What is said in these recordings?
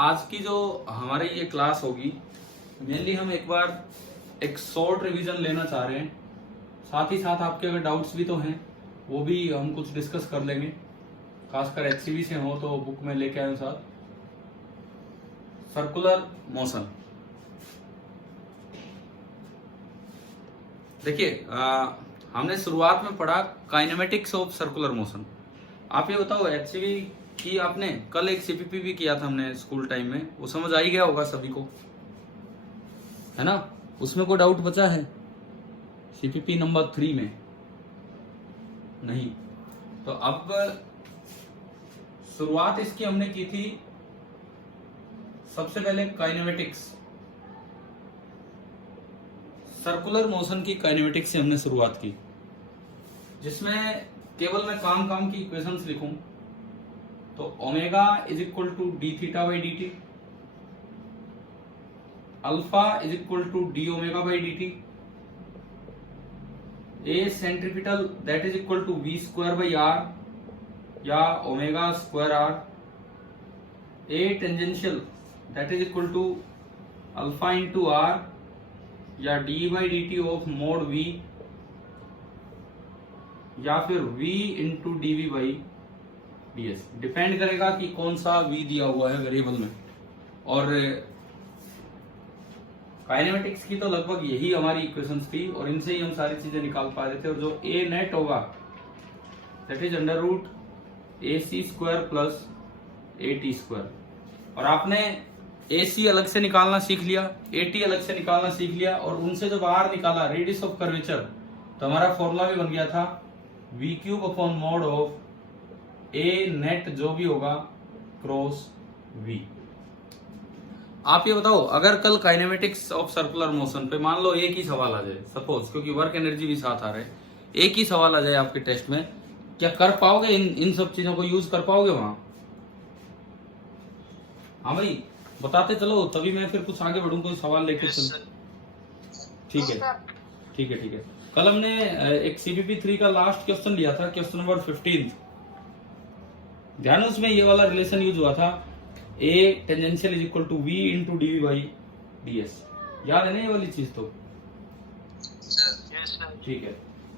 आज की जो हमारी ये क्लास होगी, मेनली हम एक बार एक शॉर्ट रिवीजन लेना चाह रहे हैं। साथ ही साथ आपके अगर डाउट्स भी तो हैं वो भी हम कुछ डिस्कस कर लेंगे, खासकर एचसीवी से हो तो बुक में लेके आए साथ। सर्कुलर मोशन, देखिए हमने शुरुआत में पढ़ा काइनेमेटिक्स ऑफ सर्कुलर मोशन। आप ये बताओ एचसीवी की आपने कल एक सीपीपी भी किया था हमने स्कूल टाइम में, वो समझ आ ही गया होगा सभी को, है ना? उसमें कोई डाउट बचा है सीपीपी नंबर 3 में? नहीं। तो अब शुरुआत इसकी हमने की थी सबसे पहले काइनेमेटिक्स, सर्कुलर मोशन की काइनेमेटिक्स से हमने शुरुआत की, जिसमें केवल मैं काम की इक्वेशंस लिखूं तो omega is equal to d theta by d t, alpha is equal to d omega by d t, a centripetal that is equal to v square by r या omega square r, a tangential that is equal to alpha into r या d by d t of mod v या फिर v into D we by D s. Depend करेगा कि कौन सा v दिया हुआ है वेरिएबल में। और काइनेमेटिक्स की तो लगभग यही हमारी इक्वेशंस थी और इनसे ही हम सारी चीजें निकाल पा रहे थे। और जो a नेट होगा that is under root A C square plus A T square. और आपने ए सी अलग से निकालना सीख लिया, ए टी अलग से निकालना सीख लिया, और उनसे जो बाहर निकाला रेडियस ऑफ कर्वेचर, तो हमारा फॉर्मूला भी बन गया था V cube upon mod of A net जो भी होगा क्रॉस वी। आप ये बताओ अगर कल काइनेमेटिक्स ऑफ सर्कुलर मोशन पे मान लो एक ही सवाल आ जाए, सपोज, क्योंकि वर्क एनर्जी भी साथ आ रहे, एक ही सवाल आ जाए आपके टेस्ट में, क्या कर पाओगे? इन सब चीजों को यूज कर पाओगे वहां? हाँ भाई बताते चलो, तभी मैं फिर कुछ आगे बढ़ूं, कोई सवाल लेके चल। ठीक है ठीक है ठीक है। कल हमने एक सीपीपी 3 का लास्ट क्वेश्चन लिया था, क्वेश्चन नंबर 15। ध्यान, उसमें ये वाला रिलेशन यूज हुआ था, A tangential is equal to V into D we by D S. याद है ना ये वाली चीज? तो ठीक है,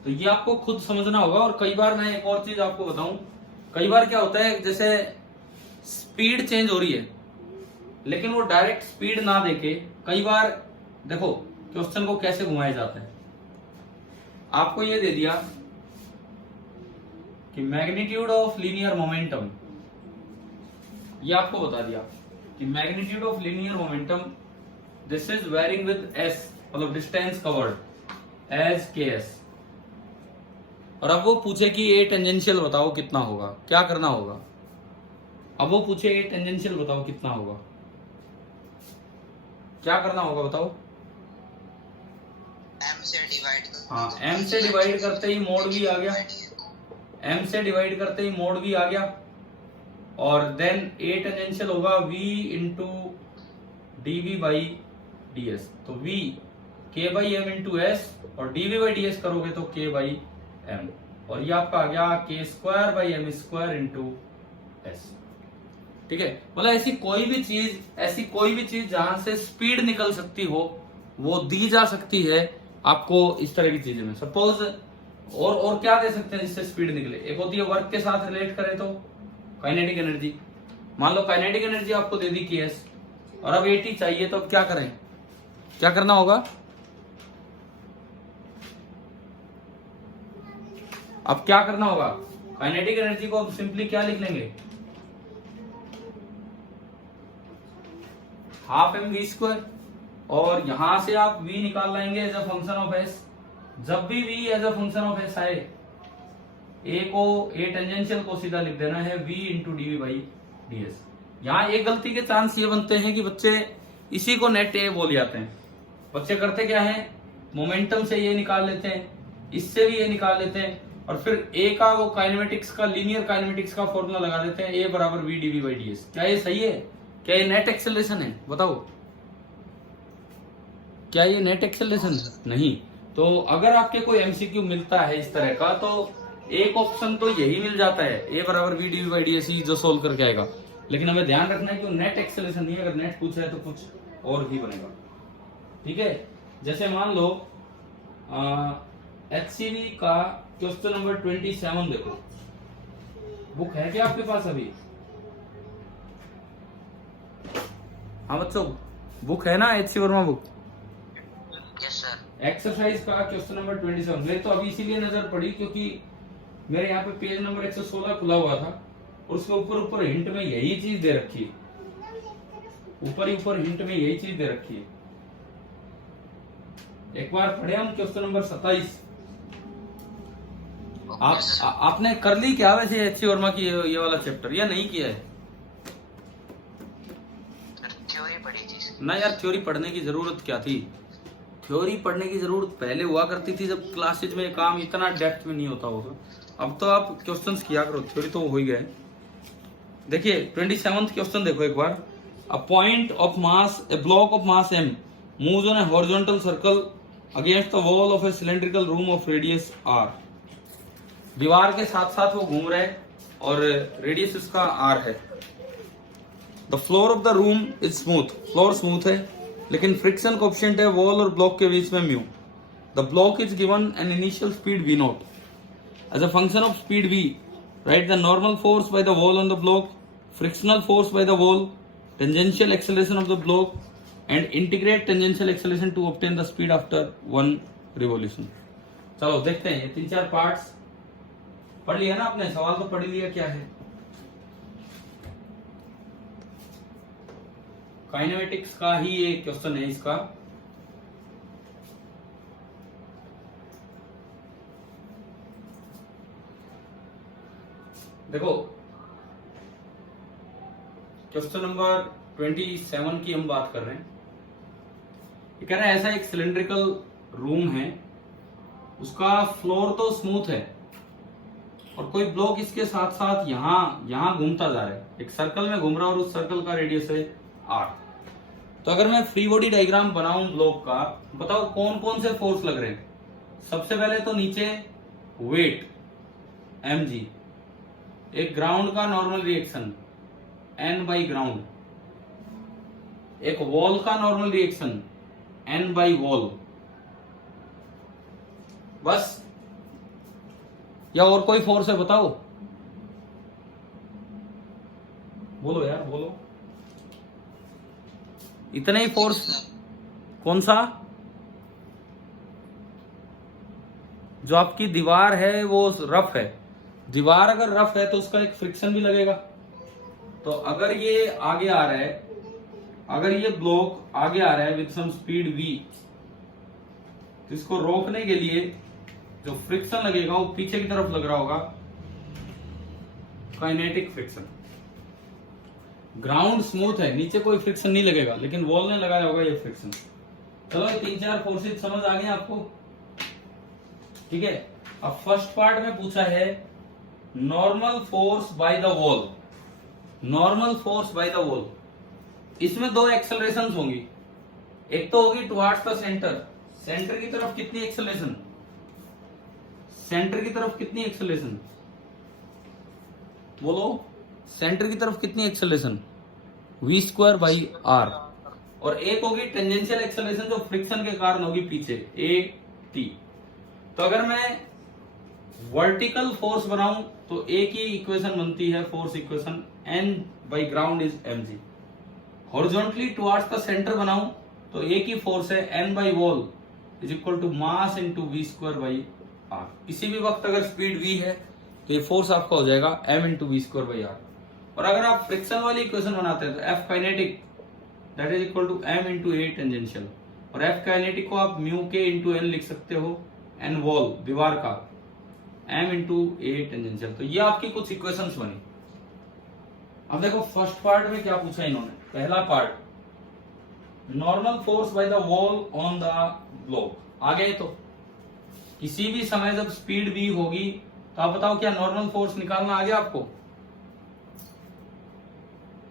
तो ये आपको खुद समझना होगा। और कई बार मैं एक और चीज आपको बताऊं, कई बार क्या होता है, जैसे स्पीड चेंज हो रही है लेकिन वो डायरेक्ट स्पीड ना देके, कई बार देखो क्वेश्चन को कैसे घुमाया जाता है। आपको ये दे दिया कि मैग्नीट्यूड ऑफ लीनियर मोमेंटम, ये आपको बता दिया कि magnitude of linear momentum this is varying with S, मतलब डिस्टेंस कवर्ड एज के एस। और अब वो पूछे कि ए टेंजेंशियल बताओ कितना होगा, क्या करना होगा? अब वो पूछे ए टेंजेंशियल बताओ कितना होगा, क्या करना होगा बताओ? m से डिवाइड। हाँ, m से डिवाइड करते ही मोड भी आ गया, m से डिवाइड करते ही मोड भी आ गया, और देन a टेंजेंशियल होगा v into D we by D s. तो v k by m into s, और d we by D s करोगे तो k बाई एम, और ये आपका आ गया k square by M square into S. ठीक है, मतलब ऐसी कोई भी चीज जहां से स्पीड निकल सकती हो वो दी जा सकती है आपको इस तरह की चीजें में। सपोज और क्या दे सकते हैं जिससे स्पीड निकले? एक होती है वर्क के साथ रिलेट करें तो काइनेटिक एनर्जी। मान लो काइनेटिक एनर्जी आपको दे दी केएस, और अब एटी चाहिए, तो अब क्या करें? क्या करना होगा? अब क्या करना होगा? काइनेटिक एनर्जी को अब सिंपली क्या लिख लेंगे? हाफ एम वी स्क्वायर, और यहां से आप v निकाल लाएंगे as a function of s। जब भी v as a function of s आए, a को a टेंजेंशियल को सीधा लिख देना है v into D we by D S. यहाँ एक गलती के चांस ये बनते हैं कि बच्चे इसी को नेट a बोल जाते हैं। बच्चे करते क्या है, मोमेंटम से ये निकाल लेते हैं, इससे भी ये निकाल लेते हैं, और फिर a का वो काइनेमेटिक्स का, लीनियर काइनेमेटिक्स का फॉर्मूला लगा देते हैं, a बराबर v D we by D S. क्या ये सही है? क्या ये नेट एक्सेलरेशन है? बताओ, क्या ये नेट एक्सेलरेशन है? नहीं। तो अगर आपके कोई एमसीक्यू मिलता है इस तरह का, तो एक ऑप्शन तो यही मिल जाता है, ए बराबर V D we by D S जो सोल्व करके आएगा। लेकिन हमें ध्यान रखना है कि वो नेट एक्सेलरेशन नहीं है, अगर नेट पूछा है तो कुछ और भी बनेगा। ठीक है, जैसे मान लो HCV का क्वेश्चन नंबर 27 देखो, बुक है क्या आपके पास अभी? हाँ बच्चों, बुक है ना HC Verma book? Yes sir. Exercise का क्वेश्चन नंबर 27 मेरे तो अभी इसीलिए नजर पड़ी क्योंकि मेरे यहाँ पे पेज नंबर 116 खुला हुआ था और उसके ऊपर ऊपर हिंट में यही चीज दे रखी है, ऊपर ही ऊपर हिंट में यही चीज दे रखी है। एक बार पढ़े हम क्वेश्चन नंबर 27। आपने कर ली क्या वैसे HC वर्मा की ये वाला चैप्टर या नहीं किया है? थ्योरी पढ़ी थी ना यार, थ्योरी पढ़ने की जरूरत क्या थी? थ्योरी पढ़ने की जरूरत पहले हुआ करती थी जब क्लासेज में काम इतना डेप्थ में नहीं होता होगा। अब तो आप क्वेश्चंस किया करो, थ्योरी तो हो ही गए। देखिए 27th क्वेश्चन देखो एक बार। A point of mass, a block of mass m moves on a horizontal circle against the wall of a cylindrical room of radius r। दीवार के साथ साथ वो घूम रहा है और रेडियस उसका r है। The floor of the room is smooth, floor smooth है लेकिन फ्रिक्शन कोएफिशिएंट है वॉल और ब्लॉक के बीच में mu. The block is given an initial speed v naught. As a function of speed v, write the normal force by the wall on the block, frictional force by the wall, tangential acceleration of the block and integrate tangential acceleration to obtain the speed after one revolution। चलो देखते हैं, ये 3-4 parts पढ़ लिया ना आपने, सवाल तो पढ़ लिया क्या है। काइनेमेटिक्स का ही ये क्वेश्चन है इसका। देखो क्वेश्चन नंबर 27 की हम बात कर रहे हैं। ये कह रहा है ऐसा एक सिलेंड्रिकल रूम है, उसका फ्लोर तो स्मूथ है और कोई ब्लॉक इसके साथ साथ यहां घूमता जा रहा है, एक सर्कल में घूम रहा है और उस सर्कल का रेडियस है r। तो अगर मैं फ्री बॉडी डायग्राम बनाऊं ब्लॉक का, बताओ कौन कौन से फोर्स लग रहे हैं। सबसे पहले तो नीचे वेट mg, एक ग्राउंड का normal reaction n by ground, एक वॉल का normal reaction n by wall, बस। या और कोई फोर्स है बताओ, बोलो यार बोलो। इतने ही फोर्स। कौन सा? जो आपकी दीवार है वो रफ है, दीवार अगर रफ है तो उसका एक फ्रिक्शन भी लगेगा। तो अगर ये आगे आ रहा है, अगर ये ब्लॉक आगे आ रहा है विद सम स्पीड v, तो इसको रोकने के लिए जो फ्रिक्शन लगेगा वो पीछे की तरफ लग रहा होगा, काइनेटिक फ्रिक्शन। ग्राउंड स्मूथ है, नीचे कोई फ्रिक्शन नहीं लगेगा, लेकिन वॉल ने लगाया होगा ये फ्रिक्शन। चलो ये 3-4 फोर्सेस समझ आ गए आपको, ठीक है। अब फर्स्ट पार्ट में पूछा है normal force by the wall, normal force by the wall. इसमें दो एक्सेलरेशंस होंगी, एक तो होगी टुवर्ड्स द सेंटर, सेंटर की तरफ कितनी एक्सेलरेशन, सेंटर की तरफ कितनी एक्सेलरेशन बोलो, सेंटर की तरफ कितनी एक्सेलरेशन v² बाई r। और एक होगी टेंजेंशियल एक्सेलरेशन जो फ्रिक्शन के कारण होगी पीछे at। तो अगर मैं वर्टिकल फोर्स बनाऊं तो एक ही इक्वेशन बनती है, force equation, n by ground is mg। Horizontally towards the centre बनाऊं तो एक ही फोर्स है, n by wall is equal to mass into v² by r। किसी भी वक्त अगर स्पीड v है तो ये फोर्स आपका हो जाएगा m into v² by r। और अगर आप फ्रिक्शन वाली इक्वेशन बनाते हैं तो F kinetic that is equal to m into a tangential, और F काइनेटिक को आप म्यू k इंटू n लिख सकते हो, n वॉल दीवार का, m इंटू a टेंजेंशियल। तो ये आपकी कुछ इक्वेशंस बनी। अब देखो फर्स्ट पार्ट में क्या पूछा इन्होंने। पहला part, normal force by the wall on the block. आ गए तो किसी भी समय जब स्पीड v होगी तो आप बताओ क्या नॉर्मल फोर्स निकालना आ गया आपको,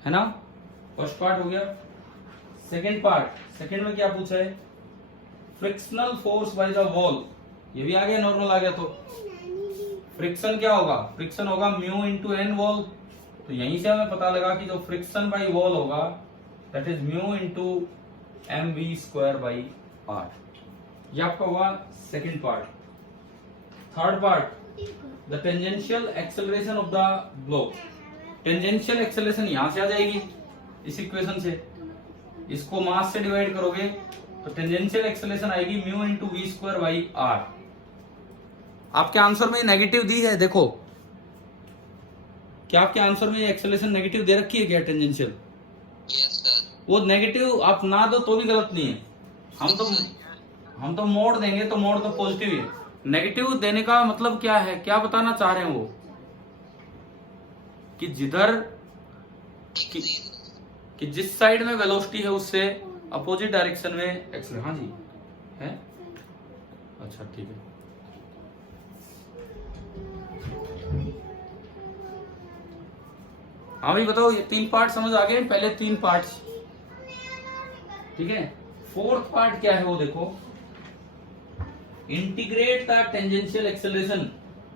है ना। फर्स्ट पार्ट हो गया। सेकेंड पार्ट, सेकेंड में क्या पूछा है, frictional force by the wall. ये भी आ गया, नॉर्मल आ गया। तो फ्रिक्शन क्या होगा, फ्रिक्शन होगा म्यू इंटू एन वॉल, तो यहीं से हमें पता लगा कि जो फ्रिक्शन बाई वॉल होगा that is mu into M V square by R. ये आपका हुआ second part. Third part, the tangential acceleration of the block. Tangential acceleration यहां से आ जाएगी इस इक्वेशन से, इसको मास से डिवाइड करोगे तो टेंजेंशियल एक्सेलरेशन आएगी mu into V square by R. आपके आंसर में नेगेटिव दी है, देखो क्या आपके आंसर में एक्सेलरेशन नेगेटिव दे रखी है क्या टेंजेंशियल? Yes sir. वो नेगेटिव आप ना दो तो भी गलत नहीं है, हम तो मोड़ देंगे तो मोड़ तो पॉजिटिव ही है। नेगेटिव देने का मतलब क्या है, क्या बताना चाह रहे हैं वो कि जिधर कि जिस साइड में वेलोसिटी है उससे अपोजिट डायरेक्शन में एक्सेलरेशन। हाँ जी है, अच्छा ठीक है। हाँ भाई बताओ, ये 3 पार्ट समझ आ गए? पहले 3 पार्ट्स, ठीक है। फोर्थ पार्ट क्या है वो देखो, integrate the tangential acceleration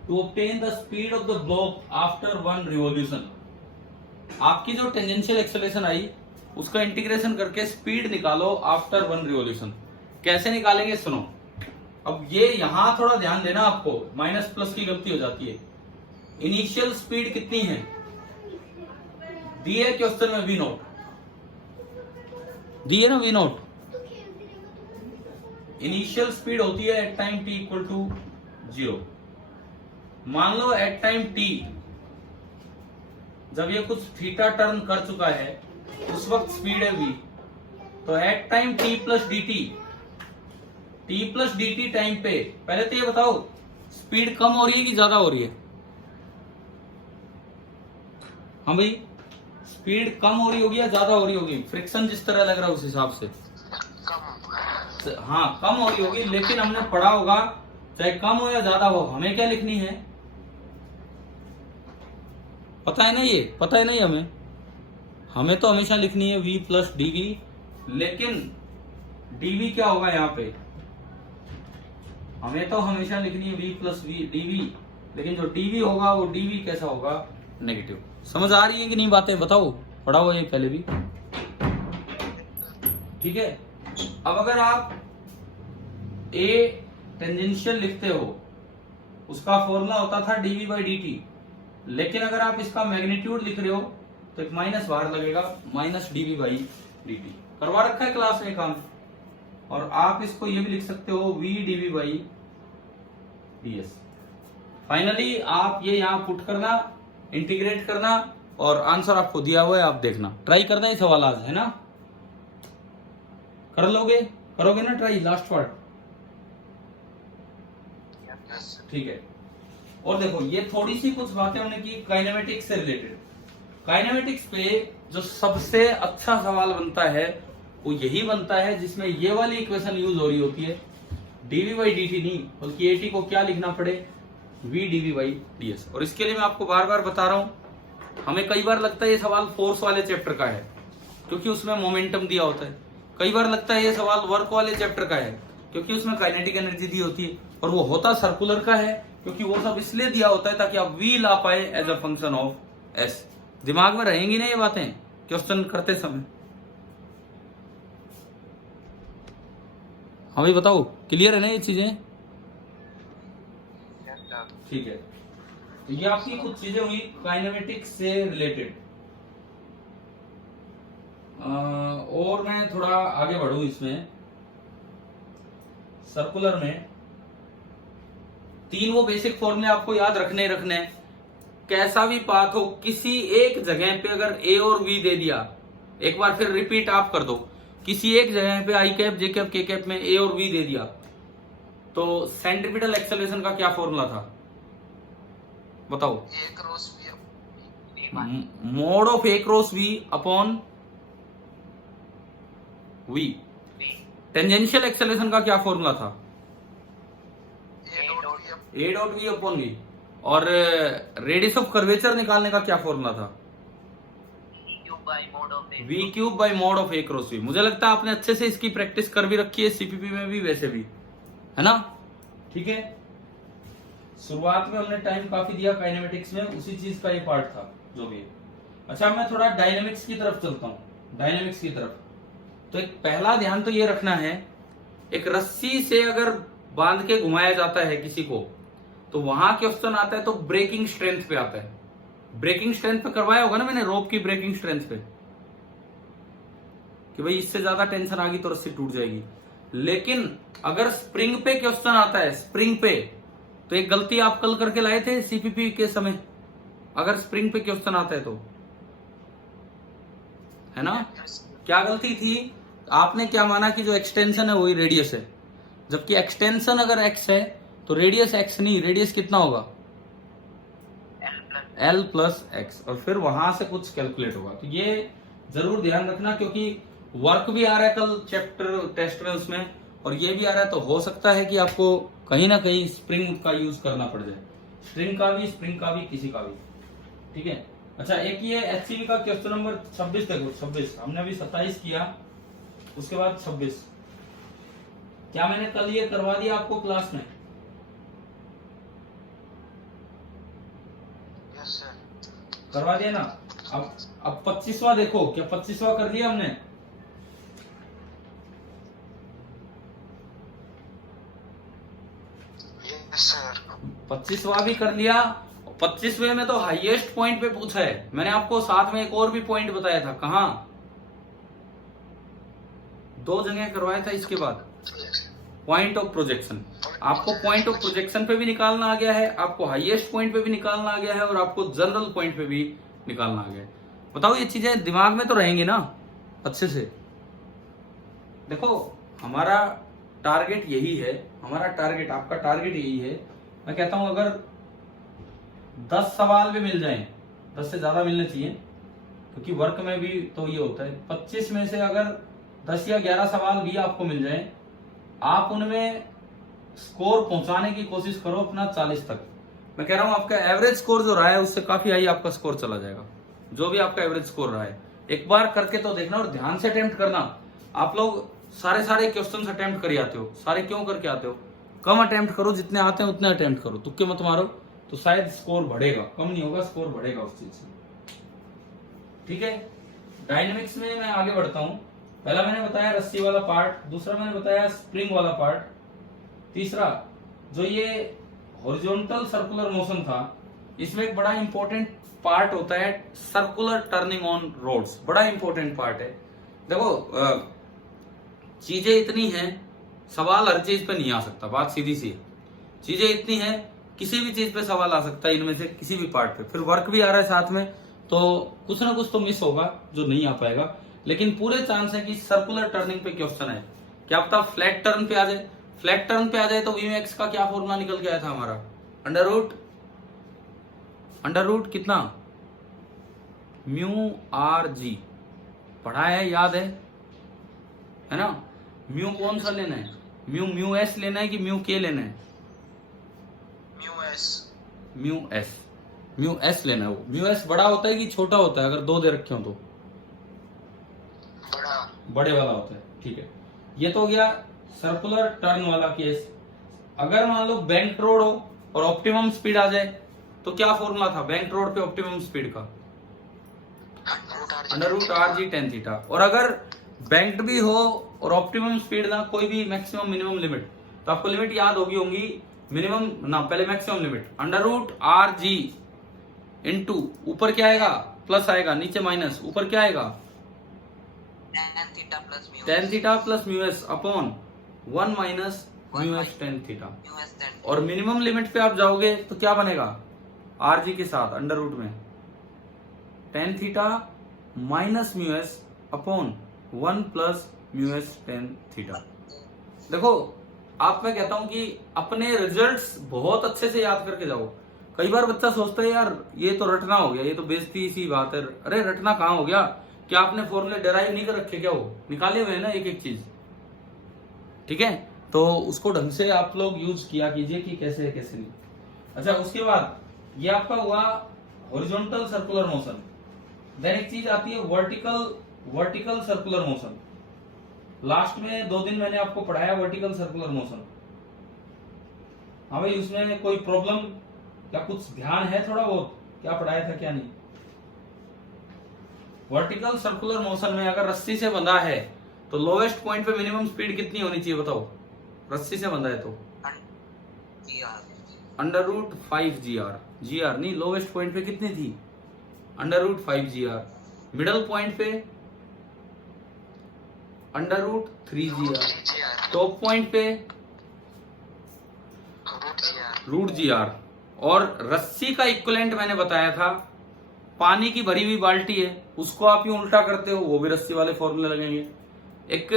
to obtain the speed of the block after 1 revolution. आपकी जो टेंजेंशियल एक्सेलरेशन आई उसका इंटीग्रेशन करके स्पीड निकालो आफ्टर 1 रिवॉल्यूशन। कैसे निकालेंगे सुनो। अब ये यहां थोड़ा ध्यान देना, आपको माइनस प्लस की गलती हो जाती है। इनिशियल स्पीड कितनी है दी है क्वेश्चन में, वी नोट दी है ना, वी नोट। इनिशियल स्पीड होती है at time t equal to 0। मान लो एट टाइम t जब ये कुछ थीटा टर्न कर चुका है उस वक्त स्पीड है v। तो at time t plus dt time पे, पहले तो ये बताओ स्पीड कम हो रही है कि ज्यादा हो रही है? हाँ भाई, स्पीड कम हो रही होगी या ज्यादा हो रही होगी? फ्रिक्शन जिस तरह लग रहा है उस हिसाब से हाँ कम हो रही होगी, लेकिन हमने पढ़ा होगा चाहे कम हो या ज्यादा हो हमें क्या लिखनी है, पता है ना? ये पता है नहीं हमें तो हमेशा लिखनी है v प्लस dv। लेकिन dv क्या होगा यहाँ पे, हमें तो हमेशा लिखनी है v प्लस dv, लेकिन जो dv होगा वो dv कैसा होगा, नेगेटिव। समझ आ रही है कि नहीं बातें? बताओ, पढ़ा हुआ ये पहले भी, ठीक है। अब अगर आप a टेंजेंशियल लिखते हो उसका फॉर्मूला होता था dv बाई dt, लेकिन अगर आप इसका मैग्नीट्यूड लिख रहे हो तो एक माइनस बाहर लगेगा, माइनस dv बाई dt। करवा रखा है क्लास में काम। और आप इसको ये भी लिख सकते हो v dv by ds। Finally आप ये यहां पुट करना, इंटीग्रेट करना, और आंसर आपको दिया हुआ है, आप देखना, ट्राई करना ये सवाल आज, है ना? कर लोगे, करोगे ना ट्राई लास्ट पार्ट? ठीक है। और देखो ये थोड़ी सी कुछ बातें हमने की काइनेमेटिक्स से रिलेटेड। काइनेमेटिक्स पे जो सबसे अच्छा सवाल बनता है वो यही बनता है जिसमें ये वाली इक्वेशन यूज हो रही होती है, dv बाई dt नहीं बल्कि at को क्या लिखना पड़े, v dv बाई ds। और इसके लिए मैं आपको बार बार बता रहा हूं, हमें कई बार लगता है ये सवाल फोर्स वाले चैप्टर का है क्योंकि उसमें मोमेंटम दिया होता है, कई बार लगता है ये सवाल वर्क वाले चैप्टर का है क्योंकि उसमें काइनेटिक एनर्जी दी होती है, और वो होता सर्कुलर का है क्योंकि वो सब इसलिए दिया होता है ताकि आप v ला पाए as a function of s। दिमाग में रहेंगी ना ये बातें क्वेश्चन करते समय? हाँ भाई बताओ, क्लियर है ना ये चीजें? ठीक है। तो ये आपकी कुछ चीजें हुई काइनेमेटिक्स से रिलेटेड। और मैं थोड़ा आगे बढ़ूं इसमें, सर्कुलर में 3 वो बेसिक फॉर्मूले आपको याद रखने हैं। कैसा भी पाथ हो, किसी एक जगह पे अगर a और v दे दिया, एक बार फिर रिपीट आप कर दो, किसी एक जगह पे आई कैप जे कैप के कैप में a और v दे दिया तो सेंट्रीपिटल एक्सेलरेशन का क्या फॉर्मूला था बताओ? a cross v mode of a cross v upon v। Tangential acceleration का क्या फॉर्मूला था? a dot v upon v। और रेडियस ऑफ कर्वेचर निकालने का क्या फॉर्मूला था? v cube by mode of a cross v। मुझे लगता है आपने अच्छे से इसकी प्रैक्टिस कर भी रखी है, सीपीपी में भी वैसे भी, है ना? ठीक है। शुरुआत में हमने टाइम काफी दिया काइनेमेटिक्स में, उसी चीज का ये पार्ट था जो भी है। अच्छा, मैं थोड़ा डायनेमिक्स की तरफ चलता हूँ, डायनेमिक्स की तरफ। तो एक पहला ध्यान तो ये रखना है, एक रस्सी से अगर बांध के घुमाया जाता है किसी को, तो वहां क्वेश्चन आता है तो ब्रेकिंग स्ट्रेंथ पे आता है। ब्रेकिंग स्ट्रेंथ पे करवाया होगा ना मैंने, रोप की ब्रेकिंग स्ट्रेंथ पे, कि भाई इससे ज्यादा टेंशन आ गई तो रस्सी टूट जाएगी। लेकिन अगर स्प्रिंग पे क्वेश्चन आता है, स्प्रिंग पे, तो एक गलती आप कल करके लाए थे सीपीपी के समय, अगर स्प्रिंग पे क्वेश्चन आता है तो, है ना, क्या गलती थी? आपने क्या माना कि जो एक्सटेंशन है वही रेडियस है, जबकि एक्सटेंशन अगर एक्स है तो रेडियस एक्स नहीं, रेडियस कितना होगा, एल प्लस एक्स, और फिर वहां से कुछ कैलकुलेट होगा। तो ये जरूर ध्यान रखना, क्योंकि वर्क भी आ रहा है कल चैप्टर टेस्ट में उसमें, और ये भी आ रहा है, तो हो सकता है कि आपको कहीं ना कहीं स्प्रिंग का यूज करना पड़ जाए, स्ट्रिंग का भी, स्प्रिंग का भी, किसी का भी, ठीक है। अच्छा, एक ये एचसीवी का क्वेश्चन नंबर 26 देखो, 26 हमने अभी 27 किया, उसके बाद 26, क्या मैंने कल ये करवा दिया आपको क्लास में? Yes sir. करवा दिया ना। अब 25वां देखो, क्या 25वां कर दिया हमने? Yes sir. 25वां भी कर लिया। 25वें में तो हाईएस्ट पॉइंट पे पूछा है, मैंने आपको साथ में एक और भी पॉइंट बताया था, कहाँ, 2 जगह करवाया था। इसके बाद पॉइंट ऑफ प्रोजेक्शन, आपको पॉइंट ऑफ प्रोजेक्शन पे भी निकालना आ गया है, आपको हाईएस्ट पॉइंट पे भी निकालना आ गया है, और आपको जनरल पॉइंट पे भी निकालना आ गया है। बताओ, ये चीजें दिमाग में तो रहेंगी ना अच्छे से? देखो, हमारा टारगेट यही है, हमारा टारगेट, आपका टारगेट यही है। मैं कहता हूं अगर 10 सवाल भी मिल जाएं, 10 से ज्यादा मिलने चाहिए, क्योंकि वर्क में भी तो ये होता है, 25 में से अगर 10 या 11 सवाल भी आपको मिल जाएं, आप उनमें स्कोर पहुंचाने की कोशिश करो अपना 40 तक। मैं कह रहा हूं आपका एवरेज स्कोर जो रहा है उससे काफी हाई आपका स्कोर चला जाएगा, जो भी आपका एवरेज स्कोर रहा है। एक बार करके तो देखना, और ध्यान से अटेम्प्ट करना। आप लोग सारे क्वेश्चन अटेम्प्ट कर आते हो, सारे क्यों करके आते हो? कम अटेम्प्ट करो, जितने आते हैं उतने अटेम्प्ट करो, तुक्के मत मारो, तो शायद स्कोर बढ़ेगा, कम नहीं होगा, स्कोर बढ़ेगा उस चीज से, ठीक है। डायनेमिक्स में मैं आगे बढ़ता हूं। पहला मैंने बताया रस्सी वाला पार्ट, दूसरा मैंने बताया स्प्रिंग वाला पार्ट, तीसरा जो ये हॉरिजॉन्टल सर्कुलर मोशन था, इसमें एक बड़ा इंपॉर्टेंट पार्ट होता है सर्कुलर टर्निंग ऑन रोड्स, बड़ा इंपॉर्टेंट पार्ट है। देखो, चीजें इतनी हैं, सवाल हर चीज पे नहीं आ सकता, बात सीधी सी है। चीजें इतनी हैं, किसी भी चीज पे सवाल आ सकता है, इनमें से किसी भी पार्ट पे, फिर वर्क भी आ रहा है साथ में, तो कुछ ना कुछ तो मिस होगा जो नहीं आ पाएगा। लेकिन पूरे चांस है कि सर्कुलर टर्निंग पे क्वेश्चन है। क्या पता फ्लैट टर्न पे आ जाए, फ्लैट टर्न पे आ जाए तो वीएक्स का क्या फॉर्मूला निकल के आया था हमारा, अंडर रूट कितना, म्यू आर जी, पढ़ा है, याद है ना? म्यू कौन सा लेना है, म्यू एस लेना है कि म्यू के लेना है? म्यू एस लेना है। वो म्यू एस बड़ा होता है कि छोटा होता है? अगर 2 दे रखे हो तो बड़े वाला होता है, ठीक है। ये तो हो गया सर्कुलर टर्न वाला केस। अगर मान लो बैंक रोड हो और ऑप्टिमम स्पीड आ जाए, तो क्या फॉर्मूला था बैंक रोड पे ऑप्टिमम स्पीड का? Under root R G tan theta. और अगर बैंक्ड भी हो और ऑप्टिमम स्पीड ना, कोई भी मैक्सिमम मिनिमम लिमिट, तो आपको लिमिट याद होगी मिनिमम ना, पहले maximum limit under root R G into ऊपर क्या आएगा, प्लस आएगा, नीचे माइनस, ऊपर क्या आएगा, tan theta plus mu S upon 1 minus mu S ten theta. और मिनिमम लिमिट पे आप जाओगे तो क्या बनेगा, आर जी के साथ अंडर रूट में tan theta minus mu S upon 1 plus mu S tan theta. देखो, आप मैं कहता हूं कि अपने रिजल्ट्स बहुत अच्छे से याद करके जाओ। कई बार बच्चा सोचता है यार ये तो रटना हो गया, ये तो बेइज्जती सी बात है। अरे रटना कहाँ हो गया, क्या आपने फॉर्मूले डिराइव नहीं कर रखे क्या? वो निकाले हुए हैं ना एक एक चीज, ठीक है। तो उसको ढंग से आप लोग यूज किया कीजिए कि कैसे है कैसे नहीं। अच्छा, उसके बाद ये आपका हुआ हॉरिजॉन्टल सर्कुलर मोशन। देन एक चीज आती है वर्टिकल सर्कुलर मोशन। लास्ट में 2 दिन मैंने आपको पढ़ाया वर्टिकल सर्कुलर मोशन। हाँ भाई, उसमें कोई प्रॉब्लम, क्या कुछ ध्यान है थोड़ा बहुत, क्या पढ़ाया था क्या नहीं? वर्टिकल सर्कुलर मोशन में अगर रस्सी से बंधा है तो लोवेस्ट पॉइंट पे मिनिमम स्पीड कितनी होनी चाहिए बताओ? रस्सी से बंधा है तो √5 GR नहीं, लोवेस्ट पॉइंट पे कितनी थी? √5 GR। मिडल पॉइंट पे √3 GR। टॉप पॉइंट पे √GR। और रस्सी का इक्विवेलेंट मैंने बताया था, पानी की भरी हुई बाल्टी है, उसको आप यूं उल्टा करते हो, वो भी रस्सी वाले फॉर्मूले लगेंगे। एक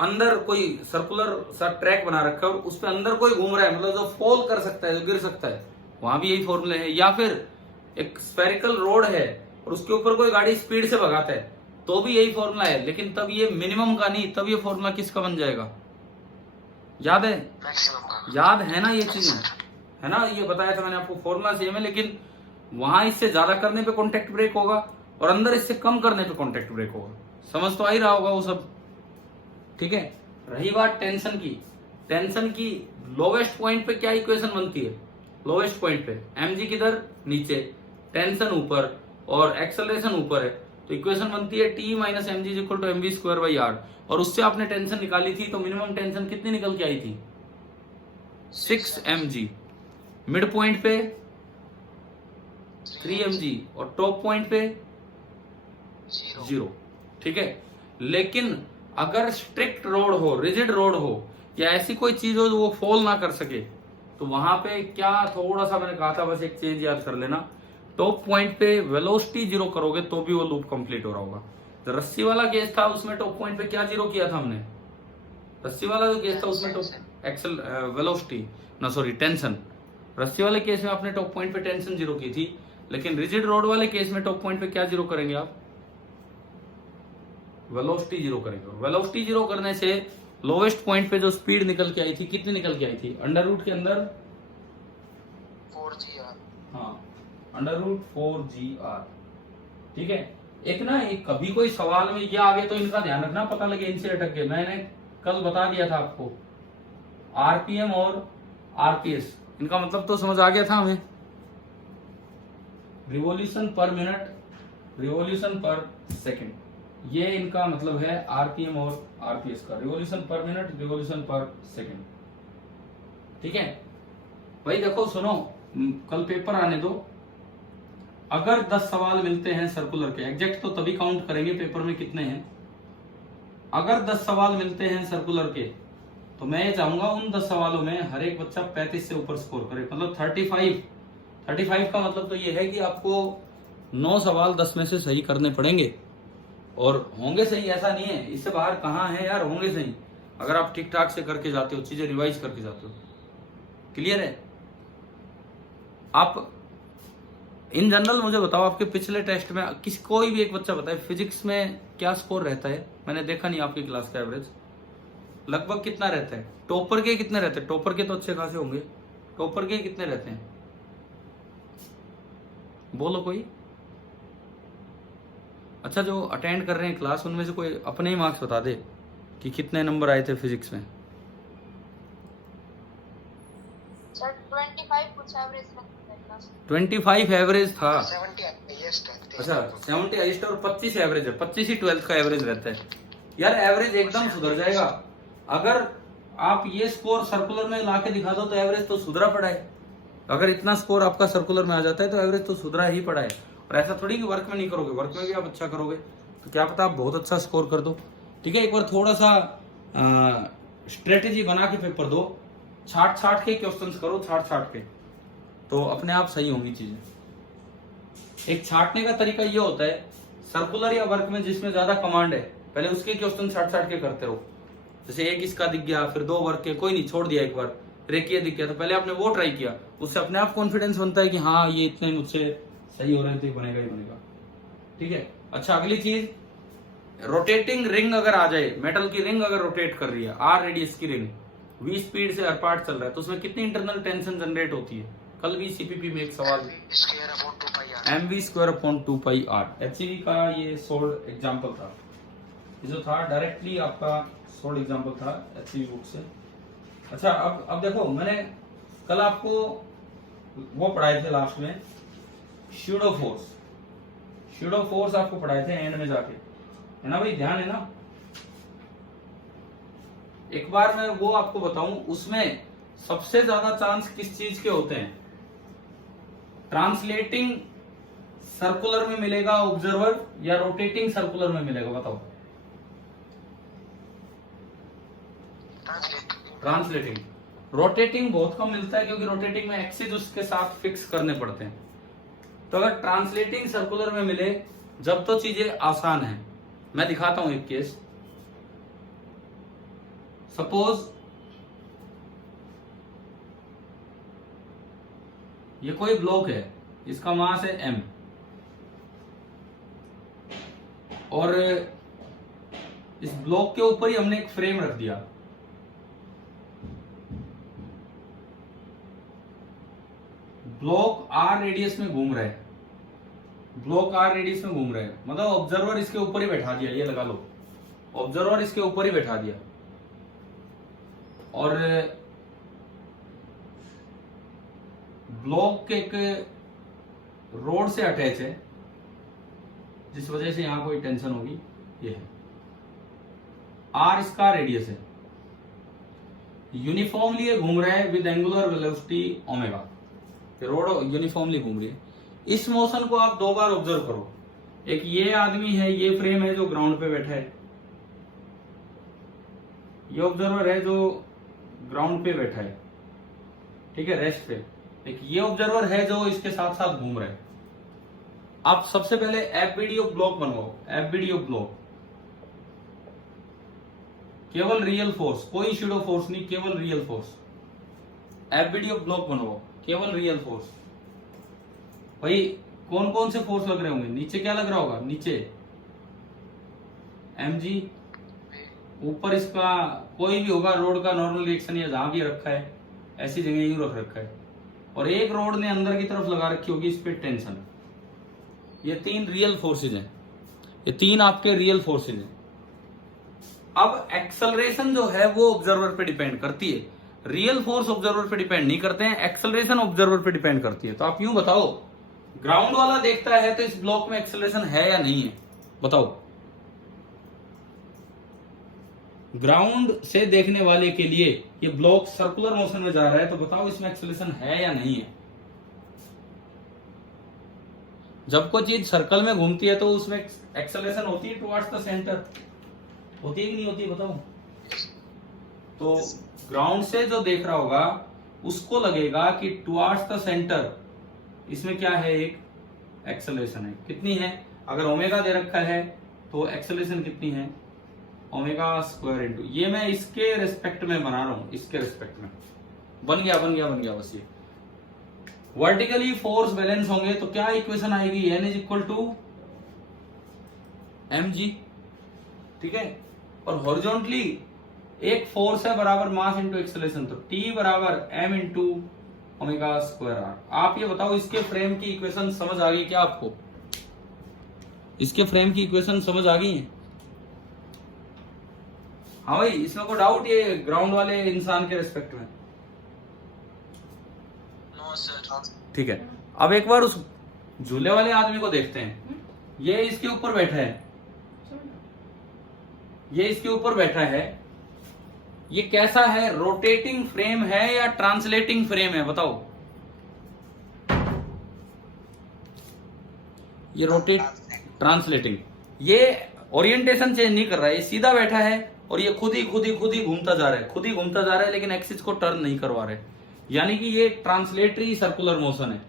अंदर कोई सर्कुलर सा ट्रैक बना रखा है और उस पे अंदर कोई घूम रहा है, मतलब जो फॉल कर सकता है, जो गिर सकता है, वहां भी यही फॉर्मूले है। या फिर एक स्फेरिकल रोड है और उसके ऊपर कोई गाड़ी स्पीड से भगाता है, तो भी यही फॉर्मूला है। लेकिन तब ये मिनिमम का नहीं, तब ये फॉर्मूला किसका बन जाएगा? याद है? याद है ना ये चीजें, है ना? ये बताया था मैंने आपको, फॉर्मूला सेम है, लेकिन वहां इससे ज्यादा करने पे कॉन्टेक्ट ब्रेक होगा और अंदर इससे कम करने पे कॉन्टेक्ट ब्रेक होगा। समझ तो आ ही रहा होगा वो सब, ठीक है। रही बात टेंशन की, टेंशन की लोवेस्ट पॉइंट पे क्या इक्वेशन बनती है? लोवेस्ट पॉइंट पे mg किधर? नीचे, टेंशन ऊपर और एक्सेलरेशन ऊपर है, तो इक्वेशन बनती है T - mg = mv²/r। और उससे आपने टेंशन निकाली थी, तो मिनिमम टेंशन कितनी निकल के आई थी? 6 mg। मिड पॉइंट पे 3 mg और टॉप पॉइंट पे 0, ठीक है। लेकिन अगर स्ट्रिक्ट रोड हो, रिजिड रोड हो, या ऐसी कोई चीज हो जो वो फॉल ना कर सके, तो वहां पे क्या, थोड़ा सा मैंने कहा था, बस एक चीज याद कर लेना, टॉप पॉइंट पे वेलोसिटी 0 करोगे तो भी वो लूप कंप्लीट हो रहा होगा। तो रस्सी वाला केस था, उसमें टॉप पॉइंट पे क्या 0 किया था हमने? रस्सी वाला जो केस था उसमें टेंशन। रस्सी वाले केस में आपने टॉप पॉइंट पे टेंशन 0 की थी, लेकिन रिजिड रोड वाले केस में टॉप पॉइंट पे क्या 0 करेंगे आप? वेलोसिटी 0 करेंगे। और वेलोसिटी 0 करने से लोवेस्ट पॉइंट पे जो स्पीड निकल के आई थी, कितनी निकल के आई थी? अंडर रूट के अंदर 4GR। हाँ, √4GR, ठीक है। एक ना, एक कभी कोई सवाल में ये आगे तो इनका ध्यान रखना, पता लगे इनसे अटक गए। मैंने कल बता दिया था आपको, आरपीएम और आरपीएस, इनका मतलब तो समझ आ गया था हमें। रिवॉल्यूशन पर मिनट, रिवॉल्यूशन पर सेकंड, ये इनका मतलब है आरपीएम और आरपीएस का। रिवॉल्यूशन पर मिनट, रिवॉल्यूशन पर सेकंड, ठीक है भाई। देखो सुनो, कल पेपर आने दो, अगर 10 सवाल मिलते हैं सर्कुलर के, एग्जैक्ट तो तभी काउंट करेंगे पेपर में कितने हैं। अगर 10 सवाल मिलते हैं सर्कुलर के, तो मैं ये चाहूंगा उन 10 सवालों में हर एक बच्चा 35 से ऊपर स्कोर करे, मतलब 35 का मतलब तो ये है कि आपको 9 सवाल 10 में से सही करने पड़ेंगे। और होंगे सही ऐसा नहीं है, इससे बाहर कहाँ है यार, होंगे सही अगर आप ठीक ठाक से करके जाते हो, चीजें रिवाइज करके जाते हो। क्लियर है? आप इन जनरल मुझे बताओ, आपके पिछले टेस्ट में कोई भी एक बच्चा बताए फिजिक्स में क्या स्कोर रहता है? मैंने देखा नहीं आपकी क्लास का एवरेज लगभग कितना रहता है। टॉपर के कितने रहते हैं? टॉपर के तो अच्छे खासे होंगे, टॉपर के कितने रहते हैं? बोलो कोई। अच्छा, जो अटेंड कर रहे हैं क्लास, उनमें से कोई अपने ही मार्क्स बता दे कि कितने नंबर आए थे फिजिक्स में। सर 25 कुछ एवरेज था। 25 एवरेज था। 70 हाईएस्ट है। अच्छा, 70 हाईएस्ट और 25 एवरेज है। 25 ही 12th का एवरेज रहता है यार। एवरेज एकदम सुधर जाएगा अगर आप ये स्कोर सर्कुलर में लाके दिखा दो, तो एवरेज तो सुधरा पड़ा है। अगर इतना स्कोर आपका सर्कुलर में आ जाता है तो एवरेज तो सुधरा ही पड़ा है। और ऐसा थोड़ी कि वर्क में नहीं करोगे, वर्क में भी आप अच्छा करोगे तो क्या पता आप बहुत अच्छा स्कोर कर दो, ठीक है। एक बार थोड़ा सा स्ट्रेटेजी बना के पेपर दो, छाट के क्वेश्चंस करो, छाट के, तो अपने आप सही होंगी चीजें। एक छाटने का तरीका ये होता है, सर्कुलर या वर्क में जिसमें ज्यादा कमांड है, पहले उसके क्वेश्चन छाट के करते रहो। जैसे एक इसका दिख गया, फिर 2 वर्क के, कोई नहीं, छोड़ दिया एक बार, रेखीय दिख गया तो पहले आपने वो ट्राई किया, उससे अपने आप कॉन्फिडेंस बनता है कि हाँ ये इतने मुझसे सही हो रहे हैं तो बनेगा ही बनेगा, ठीक है। अच्छा, अगली चीज, रोटेटिंग रिंग अगर आ जाए, मेटल की रिंग अगर रोटेट कर रही है, R रेडियस की रिंग, V स्पीड से हर पार्ट चल रहा है, तो उसमें कितनी इंटरनल टेंशन जनरेट होती है? कल भी सीपीपी में एक सवाल, mv²/2πr। HCV का ये सोल्ड एग्जाम्पल था, ये जो था डायरेक्टली आपका सोल्ड एग्जाम्पल था HCV बुक से। अच्छा, अब देखो, मैंने कल आपको वो पढ़ाए थे लास्ट में, स्यूडो शूडो फोर्स आपको पढ़ाए थे एंड में जाके, है ना भाई, ध्यान है ना। एक बार मैं वो आपको बताऊं, उसमें सबसे ज्यादा चांस किस चीज के होते हैं? ट्रांसलेटिंग सर्कुलर में मिलेगा ऑब्जर्वर या रोटेटिंग सर्कुलर में मिलेगा, बताओ। ट्रांसलेटिंग। रोटेटिंग बहुत कम मिलता है क्योंकि रोटेटिंग में एक्सिस उसके साथ फिक्स करने पड़ते हैं। तो अगर ट्रांसलेटिंग सर्कुलर में मिले जब तो चीजें आसान है। मैं दिखाता हूं एक केस। सपोज ये कोई ब्लॉक है, इसका मास है m, और इस ब्लॉक के ऊपर ही हमने एक फ्रेम रख दिया। ब्लॉक r रेडियस में घूम रहा है, ब्लॉक r रेडियस में घूम रहा है, मतलब ऑब्जर्वर इसके ऊपर ही बैठा दिया, ये लगा लो, ऑब्जर्वर इसके ऊपर ही बैठा दिया, और ब्लॉक एक रोड से अटैच है जिस वजह से यहां कोई टेंशन होगी, ये है r इसका रेडियस है, यूनिफॉर्मली ये घूम रहा है with angular velocity omega, road uniformly घूम रही है। इस मोशन को आप दो बार ऑब्जर्व करो। एक ये आदमी है, ये फ्रेम है जो ग्राउंड पे बैठा है, ये ऑब्जर्वर है जो ग्राउंड पे बैठा है, ठीक है, रेस्ट पे। एक ये ऑब्जर्वर है जो इसके साथ साथ घूम रहा है। आप सबसे पहले एफबीडीओ ब्लॉक बनवाओ, एफबीडीओ ब्लॉक, केवल रियल फोर्स, कोई शूडो फोर्स नहीं, केवल रियल फोर्स। एफबीडीओ ब्लॉक बनवाओ, केवल रियल फोर्स। भाई कौन कौन से फोर्स लग रहे होंगे? नीचे क्या लग रहा होगा? नीचे mg, ऊपर इसका कोई भी होगा रोड का नॉर्मल रिएक्शन, या जहां भी रखा है ऐसी जगह यूं रख रखा है, और एक रोड ने अंदर की तरफ लगा रखी होगी, इस पे टेंशन। ये तीन रियल फोर्सेज हैं, ये तीन आपके रियल फोर्सेज हैं। अब एक्सेलरेशन जो है वो ऑब्जर्वर पे डिपेंड करती है, रियल फोर्स ऑब्जर्वर पे डिपेंड नहीं करते हैं, एक्सेलरेशन ऑब्जर्वर पे डिपेंड करती है। तो आप यूं बताओ, ग्राउंड वाला देखता है तो इस ब्लॉक में एक्सेलरेशन है या नहीं है, बताओ। ग्राउंड से देखने वाले के लिए ये ब्लॉक सर्कुलर मोशन में जा रहा है, तो बताओ इसमें एक्सेलरेशन है या नहीं है। जब कोई चीज सर्कल में घूमती है तो उसमें एक्सेलरेशन होती है टुवर्ड्स द सेंटर, होती है कि नहीं होती, बताओ। तो ग्राउंड से जो देख रहा होगा उसको लगेगा कि टुवर्ड्स द सेंटर इसमें क्या है, एक एक्सेलरेशन है। कितनी है? अगर ओमेगा दे रखा है तो एक्सेलरेशन कितनी है? ओमेगा स्क्वायर इंटू, ये मैं इसके रिस्पेक्ट में बना रहा हूं, इसके रिस्पेक्ट में बन गया बस। ये वर्टिकली फोर्स बैलेंस होंगे तो क्या इक्वेशन आएगी? n is equal to mg, ठीक है। और हॉरिजॉन्टली एक फोर्स है बराबर मास इंटू एक्सेलरेशन, तो T बराबर m into omega square R. आप ये बताओ, इसके फ्रेम की इक्वेशन समझ आ गई क्या आपको? इसके फ्रेम की इक्वेशन समझ आ गई है? हाँ भाई, इसमें कोई डाउट ये ग्राउंड वाले इंसान के रिस्पेक्ट में? No sir. ठीक है, अब एक बार उस झूले वाले आदमी को देखते हैं। ये इसके ऊपर बैठा है, ये इसके ऊपर बैठा है, ये कैसा है? रोटेटिंग फ्रेम है या ट्रांसलेटिंग फ्रेम है, बताओ। ये रोटेट, ट्रांसलेटिंग। ये ओरिएंटेशन चेंज नहीं कर रहा है, ये सीधा बैठा है और ये खुद ही घूमता जा रहा है, लेकिन एक्सिस को टर्न नहीं करवा रहे, यानी कि ये ट्रांसलेटरी सर्कुलर मोशन है।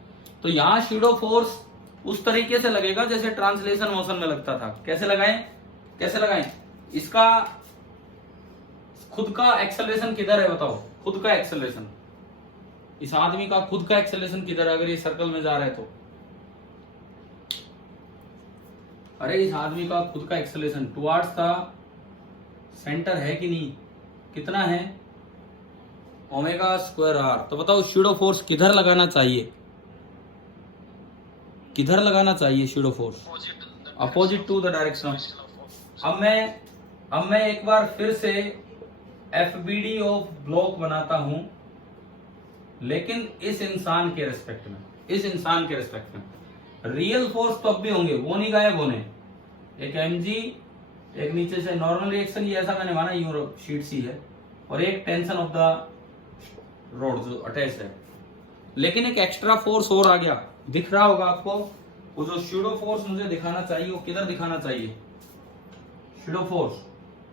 तो यहां शूडो फोर्स उस तरीके से लगेगा जैसे ट्रांसलेशन मोशन में लगता था। कैसे लगाएं? इसका खुद का एक्सेलरेशन किधर है, बताओ। खुद का एक्सेलरेशन, इस आदमी का खुद का एक्सेलरेशन किधर है अगर ये सर्कल में जा रहा है तो? अरे इस आदमी का खुद का एक्सेलरेशन टुवर्ड्स द सेंटर है कि नहीं? कितना है? Omega square R. तो बताओ शूडो फोर्स किधर लगाना चाहिए? किधर लगाना चाहिए pseudo force? Opposite to the direction. अब मैं एक बार फिर से एफबीडी ऑफ ब्लॉक बनाता हूं, लेकिन इस इंसान के रिस्पेक्ट में, रियल फोर्स तब भी होंगे, वो नहीं गायब होने। एक mg, एक नीचे से नॉर्मल रिएक्शन, ये ऐसा मैंने माना यूरो शीट सी है, और एक टेंशन ऑफ द रोड जो अटैच है। लेकिन एक एक्स्ट्रा फोर्स और आ गया, दिख रहा होगा आपको। वो जो शूडो फोर्स मुझे दिखाना चाहिए, वो किधर दिखाना चाहिए? शूडो फोर्स,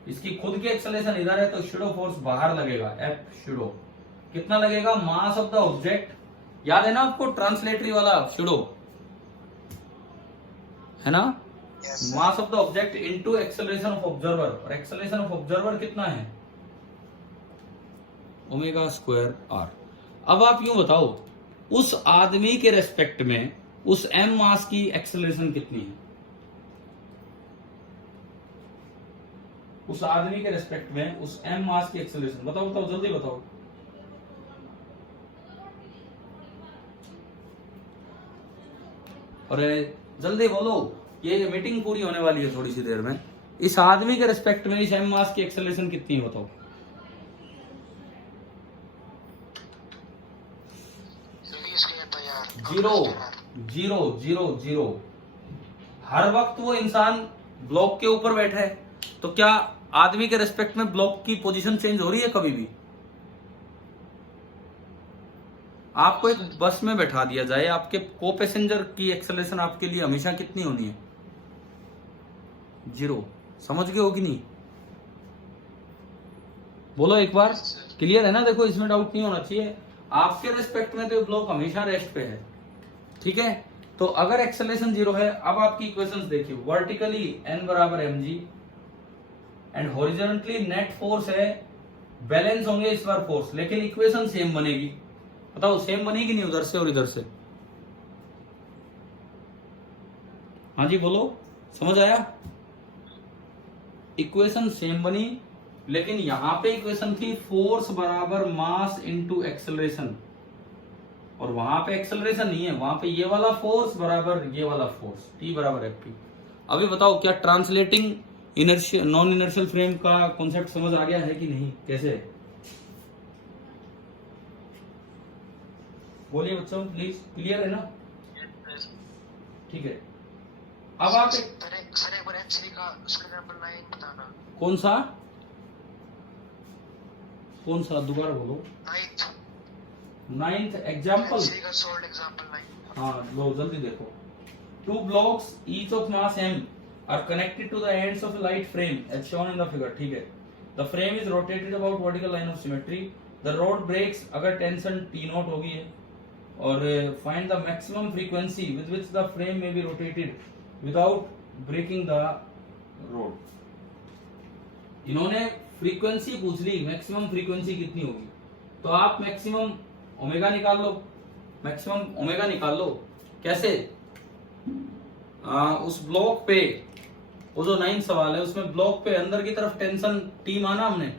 इसकी खुद की एक्सेलरेशन इधर है, तो शूडो फोर्स बाहर लगेगा। एफ शूडो कितना लगेगा? मास ऑफ द ऑब्जेक्ट, याद है ना आपको ट्रांसलेटरी वाला शूडो, है ना? Mass of the object into acceleration of observer, और एक्सेलरेशन ऑफ ऑब्जर्वर कितना है? Omega square R. अब आप यूं बताओ, उस आदमी के रेस्पेक्ट में उस m मास की एक्सेलरेशन कितनी है? उस आदमी के रेस्पेक्ट में उस m मास की एक्सेलरेशन बताओ, बताओ जल्दी बताओ। अरे जल्दी बोलो, ये मीटिंग पूरी होने वाली है थोड़ी सी देर में। इस आदमी के रेस्पेक्ट में इस m मास की एक्सेलरेशन कितनी है बताओ? Zero zero zero zero. हर वक्त वो इंसान ब्लॉक के ऊपर बैठा है, तो क्या आदमी के रेस्पेक्ट में ब्लॉक की पोजीशन चेंज हो रही है कभी भी? आपको एक बस में बैठा दिया जाए, आपके को पैसेंजर की एक्सेलरेशन आपके लिए हमेशा कितनी होनी है? जीरो। समझ गए हो कि नहीं? बोलो एक बार, क्लियर है ना? देखो इसमें डाउट नहीं होना चाहिए। आपके रेस्पेक्ट में तो ब्लॉक हमेशा रेस्ट पे है, ठीक है? तो अगर एक्सेलरेशन जीरो है, अब आपकी इक्वेशंस देखिए। वर्टिकली n बराबर mg and horizontally net force है, बैलेंस होंगे इस बार फोर्स, लेकिन इक्वेशन सेम बनेगी। बताओ सेम बनेगी नहीं उधर से और इधर से? हाँ जी बोलो, समझ आया? इक्वेशन सेम बनी, लेकिन यहां पे इक्वेशन थी फोर्स बराबर मास इनटू एक्सेलरेशन, और वहां पे एक्सेलरेशन नहीं है, वहां पे ये वाला फोर्स बराबर ये वाला फोर्स, T बराबर एफ पी। अभी बताओ क्या translating inertial non inertial frame का कॉन्सेप्ट समझ आ गया है कि नहीं? कैसे? बोलिए बच्चों प्लीज, क्लियर है ना? ठीक है। अब आप सर एक बार M3 का उसका नंबर 9 बताना। कौन सा दोबारा बोलो। 9th example. हाँ लो जल्दी देखो। Two blocks each of mass m are connected to the ends of a light frame as shown in the figure, ठीक है? The frame is rotated about vertical line of symmetry. The rod breaks अगर tension T0 होगी है, और find the maximum frequency with which the frame may be rotated without breaking the rod. इन्होंने frequency पूछ ली, maximum frequency कितनी होगी? तो आप मैक्सिमम ओमेगा निकाल लो, मैक्सिमम ओमेगा निकाल लो। कैसे? उस ब्लॉक पे, वो जो 9 सवाल है उसमें ब्लॉक पे अंदर की तरफ टेंशन T माना हमने,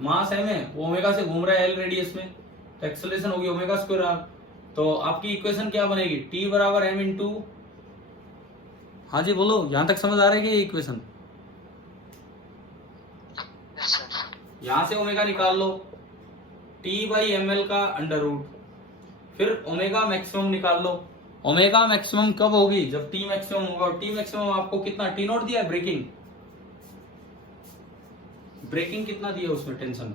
मास m है, वो ओमेगा से घूम रहा है L रेडियस में, तो एक्सेलरेशन होगी ओमेगा स्क्वायर आर। तो आपकी इक्वेशन क्या बनेगी? T बराबर m इंटू, हाँ जी बोलो, यहां तक समझ आ रहा है कि ये इक्वेशन? यहां से ओमेगा निकाल लो, T बाई ml का अंडर रूट, फिर ओमेगा मैक्सिमम निकाल लो। ओमेगा मैक्सिमम कब होगी? जब T मैक्सिमम होगा, और T मैक्सिमम आपको कितना T0 दिया है? ब्रेकिंग कितना दिया उसमें टेंशन?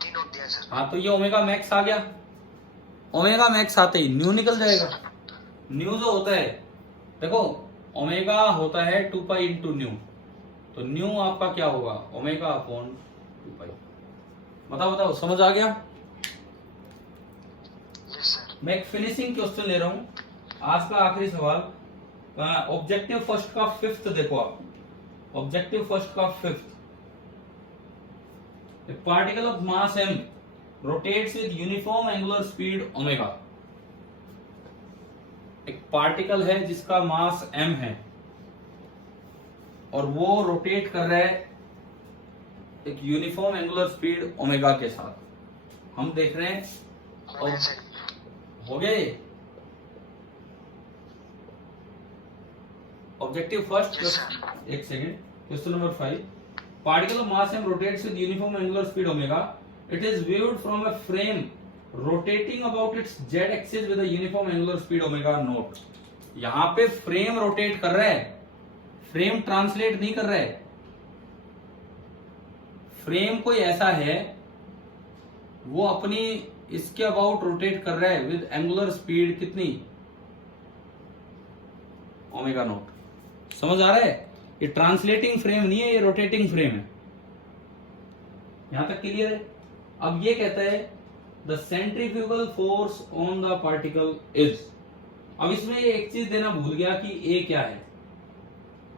T0 दिया सर। हाँ तो ये ओमेगा मैक्स आ गया। ओमेगा मैक्स आते ही न्यू निकल जाएगा। न्यू जो होता है, देखो ओमेगा होता है 2 पाई इंटू न्यू, तो न्यू आपका क्या होगा? ओमेगा अपॉन 2 पाई। बताओ समझ आ गया? मैं एक फिनिशिंग क्वेश्चन ले रहा हूं, आज का आखिरी सवाल। ऑब्जेक्टिव फर्स्ट का 5th देखो आप, ऑब्जेक्टिव फर्स्ट का 5th। A particle of mass m rotates with uniform angular speed omega. एक पार्टिकल है जिसका मास m है, और वो रोटेट कर रहा है एक यूनिफॉर्म एंगुलर स्पीड ओमेगा के साथ। हम देख रहे हैं, हो गए? ऑब्जेक्टिव फर्स्ट, एक second, question number 5। Particle of mass m rotates with uniform angular speed omega. It is viewed from a frame rotating about it's Z axis with uniform angular speed omega naught. यहां पे frame rotate कर रहा है, frame translate नहीं कर रहा है। Frame कोई ऐसा है वो अपनी इसके अबाउट रोटेट कर रहा है विद एंगुलर स्पीड कितनी, ओमेगा नॉट। समझ आ रहा है? ये ट्रांसलेटिंग फ्रेम नहीं है, ये रोटेटिंग फ्रेम है। यहां तक क्लियर है? अब ये कहता है the centrifugal force on the particle is. अब इसमें ये एक चीज देना भूल गया कि ए क्या है,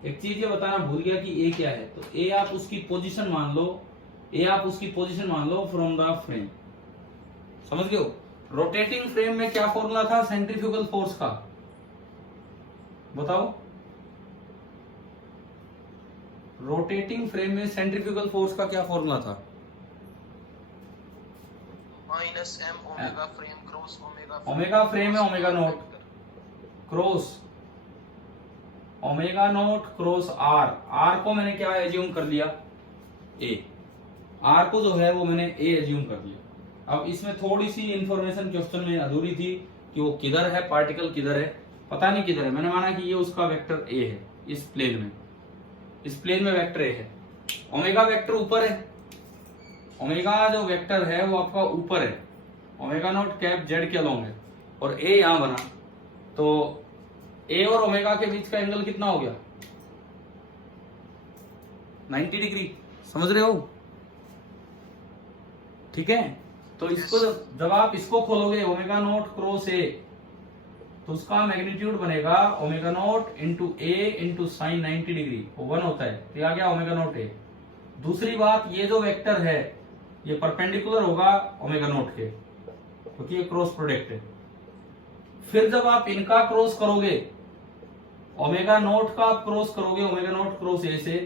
एक चीज ये बताना भूल गया कि ए क्या है। तो ए आप उसकी पोजीशन मान लो, ए आप उसकी पोजीशन मान लो फ्रॉम द फ्रेम। समझ गए हो? रोटेटिंग फ्रेम में क्या फॉर्मूला था सेंट्रीफ्यूगल फोर्स का, बताओ। रोटेटिंग फ्रेम में सेंट्रीफ्यूगल फोर्स का क्या फॉर्मूला था? Minus m omega frame cross omega. Omega frame है omega naught cross omega naught cross r. R को मैंने क्या एज्यूम कर लिया, ए। आर को जो है वो मैंने ए एज्यूम कर लिया। अब इसमें थोड़ी सी इंफॉर्मेशन क्वेश्चन में अधूरी थी कि वो किधर है, पार्टिकल किधर है, पता नहीं किधर है। मैंने माना कि ये उसका वेक्टर ए है, इस प्लेन में, इस प्लेन में वेक्टर ए है। ओमेगा वेक्टर ऊपर है, ओमेगा जो वेक्टर है वो आपका ऊपर है, ओमेगा नॉट कैप जेड के अलोंग है, और ए यहां बना। तो ए और ओमेगा के बीच का एंगल कितना हो गया, 90 डिग्री। समझ रहे हो? ठीक है। तो इसको जब आप इसको खोलोगे ओमेगा नॉट क्रॉस ए, तो उसका मैग्नीट्यूड बनेगा ओमेगा नॉट इंटू ए इंटू साइन 90 डिग्री, वो 1 होता है। तो आ गया ओमेगा नॉट ए। दूसरी बात, ये जो वेक्टर है ये परपेंडिकुलर होगा ओमेगा नॉट के, क्योंकि ये क्रॉस प्रोडक्ट है। फिर जब आप इनका क्रॉस करोगे, ओमेगा नॉट का आप क्रॉस करोगे ओमेगा नॉट क्रॉस ए से,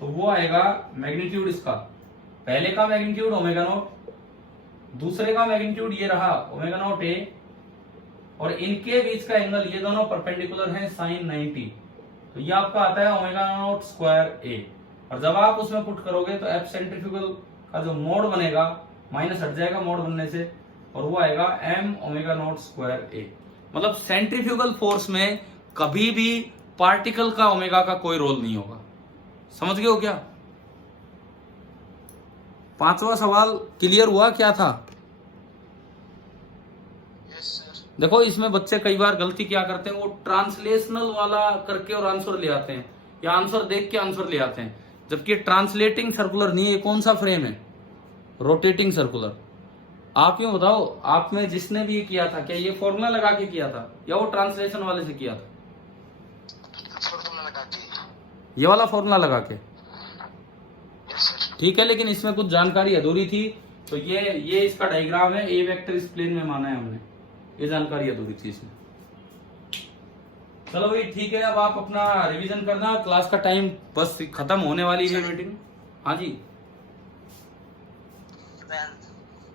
तो वो आएगा मैग्नीट्यूड इसका, पहले का मैग्नीट्यूड ओमेगा नॉट, दूसरे का मैग्नीट्यूड ये रहा ओमेगा नॉट ए, और इनके बीच का एंगल, ये दोनों परपेंडिकुलर हैं साइन 90, तो ये आपका आता है ओमेगा नॉट स्क्वायर ए। और जब आप उसमें पुट करोगे तो एफ सेंट्रीफ्यूगल का जो मोड बनेगा माइनस हट जाएगा मोड बनने से, और वो आएगा एम ओमेगा नॉट स्क्वायर ए। मतलब सेंट्रीफ्यूगल फोर्स में कभी भी पार्टिकल का ओमेगा का कोई रोल नहीं होगा। समझ गए हो क्या? पांचवा सवाल क्लियर हुआ क्या था? Yes sir. देखो इसमें बच्चे कई बार गलती क्या करते हैं, वो ट्रांसलेशनल वाला करके और आंसर ले आते हैं, या आंसर देख के आंसर ले आते हैं, जबकि ट्रांसलेटिंग सर्कुलर नहीं है। कौन सा फ्रेम है? Rotating circular. आप यूं बताओ, आप में जिसने भी ये किया था, क्या ये फॉर्मूला लगा के किया था या वो ट्रांसलेशन वाले से किया था? फॉर्मूला लगा के। ये वाला फॉर्मूला लगा के, यस सर। ठीक है। लेकिन इसमें कुछ जानकारी अधूरी थी, तो ये इसका डायग्राम है, ए वेक्टर इस प्लेन में माना है हमने, ये जानकारी अधूरी थी इसमें। चलो भाई ठीक है, अब आप अपना रिवीजन करना, क्लास का टाइम बस खत्म होने वाली है मीटिंग। हाँ जी।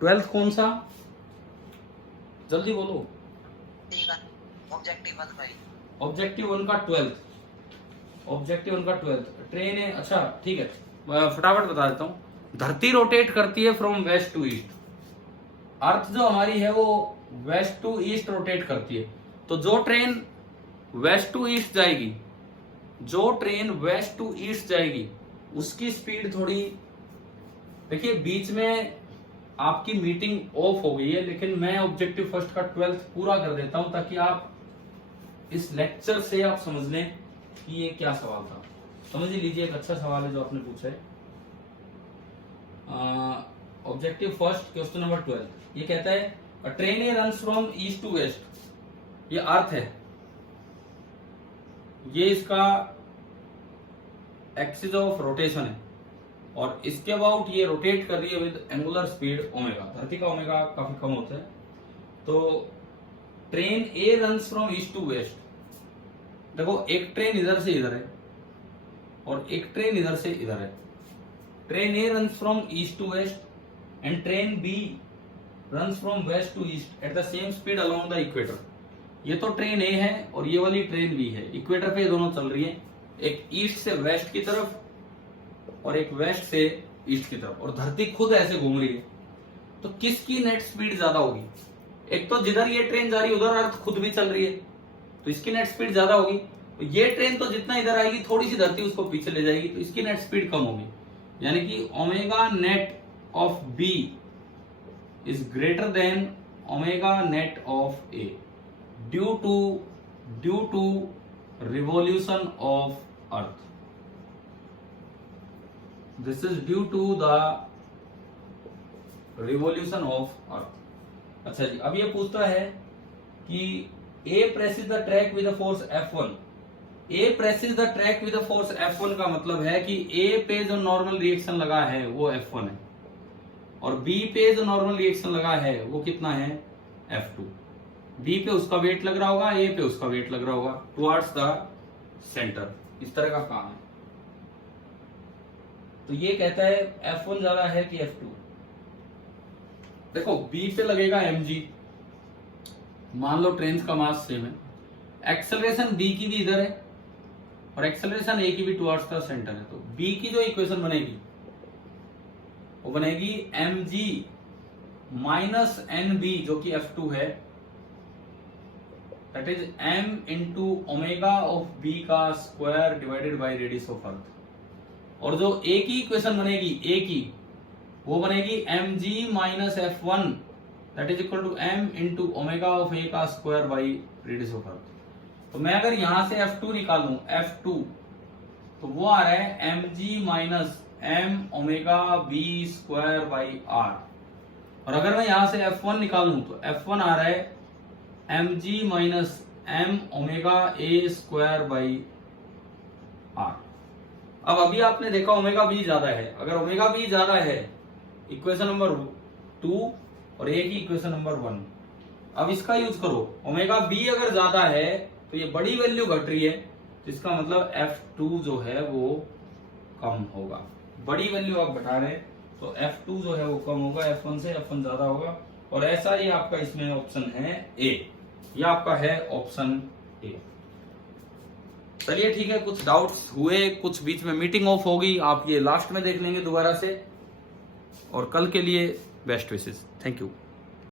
12th कौन सा, जल्दी बोलो। ऑब्जेक्टिव 1 भाई। ऑब्जेक्टिव 1 का 12th, ऑब्जेक्टिव 1 का 12th ट्रेन है। अच्छा ठीक है, फटाफट बता देता हूँ। धरती रोटेट करती है फ्रॉम वेस्ट टू ईस्ट। अर्थ जो हमारी है वो वेस्ट टू ईस्ट रोटेट करती है। तो जो ट्रेन वेस्ट टू ईस्ट जाएगी, जो ट्रेन वेस्ट टू ईस्ट जाएगी, उसकी स्पीड थोड़ी, देखिए बीच में आपकी मीटिंग ऑफ हो गई है, लेकिन मैं ऑब्जेक्टिव फर्स्ट का 12th पूरा कर देता हूं ताकि आप इस लेक्चर से आप समझ लें कि ये क्या सवाल था। समझ ही लीजिए, एक अच्छा सवाल है जो आपने पूछा है। ऑब्जेक्टिव फर्स्ट क्वेश्चन नंबर 12, ये कहता है a train A runs from east to west. ये अर्थ है, ये इसका एक्सिस ऑफ रोटेशन है, और इसके अबाउट ये रोटेट कर रही है विद एंगुलर स्पीड ओमेगा। धरती का ओमेगा काफी कम होता है। तो train A runs from east to west. देखो एक ट्रेन इधर से इधर है और एक ट्रेन इधर से इधर है। Train A runs from east to west and train B runs from west to east at the same speed along the equator. ये तो ट्रेन ए है और ये वाली ट्रेन बी है, इक्वेटर पे ये दोनों चल रही है, एक ईस्ट से वेस्ट की तरफ और एक वेस्ट से ईस्ट की तरफ, और धरती खुद ऐसे घूम रही है। तो किसकी नेट स्पीड ज्यादा होगी? एक तो जिधर ये ट्रेन जा रही है उधर अर्थ खुद भी चल रही है, तो इसकी नेट स्पीड ज्यादा होगी। तो ये ट्रेन तो जितना इधर आएगी थोड़ी सी धरती उसको पीछे ले जाएगी, तो इसकी नेट स्पीड कम होगी। यानी कि omega net of B is greater than omega net of A due to revolution of earth. This is due to the revolution of earth. अच्छा जी, अब ये पूछता है कि A presses the track with a force F1। A presses the track with a force F1 का मतलब है कि A पे जो नॉर्मल रिएक्शन लगा है वो F1 है, और B पे जो नॉर्मल रिएक्शन लगा है वो कितना है? F2। B पे उसका वेट लग रहा होगा, A पे उसका वेट लग रहा होगा टुवर्ड्स द सेंटर। इस तरह का काम है। तो ये कहता है F1 ज्यादा है कि F2। देखो B पे लगेगा mg, मान लो ट्रेन का मास सेम है, एक्सेलरेशन B की भी इधर है और एक्सेलरेशन A की भी टुवर्ड्स द सेंटर है, तो B की जो इक्वेशन बनेगी वो बनेगी mg माइनस nb जो कि F2 है, that is m into omega of B का square divided by radius of अर्थ। और जो A की इक्वेशन बनेगी A की, वो बनेगी mg minus F1 that is equal to m into omega of A का square by radius of earth. तो मैं अगर यहां से F2 निकाल लूं, F2 तो वो आ रहा है mg minus m omega B square by r। और अगर मैं यहां से F1 निकालूं तो F1 आ रहा है mg minus m omega A square by r। अब अभी आपने देखा ओमेगा B ज्यादा है, अगर ओमेगा B ज्यादा है इक्वेशन नंबर 2 और A की इक्वेशन नंबर 1, अब इसका यूज करो। ओमेगा B अगर ज्यादा है तो ये बड़ी वैल्यू घट रही है, तो इसका मतलब F2 जो है वो कम होगा। बड़ी वैल्यू आप घटा रहे हैं तो F2 जो है वो कम होगा, F1 से F1 ज्यादा होगा। और ऐसा ही आपका इसमें ऑप्शन है A, ये आपका है ऑप्शन A। चलिए ठीक है, कुछ डाउट्स हुए, कुछ बीच में मीटिंग ऑफ होगी, आप ये लास्ट में देख लेंगे दोबारा से। और कल के लिए बेस्ट विशेस। Thank you.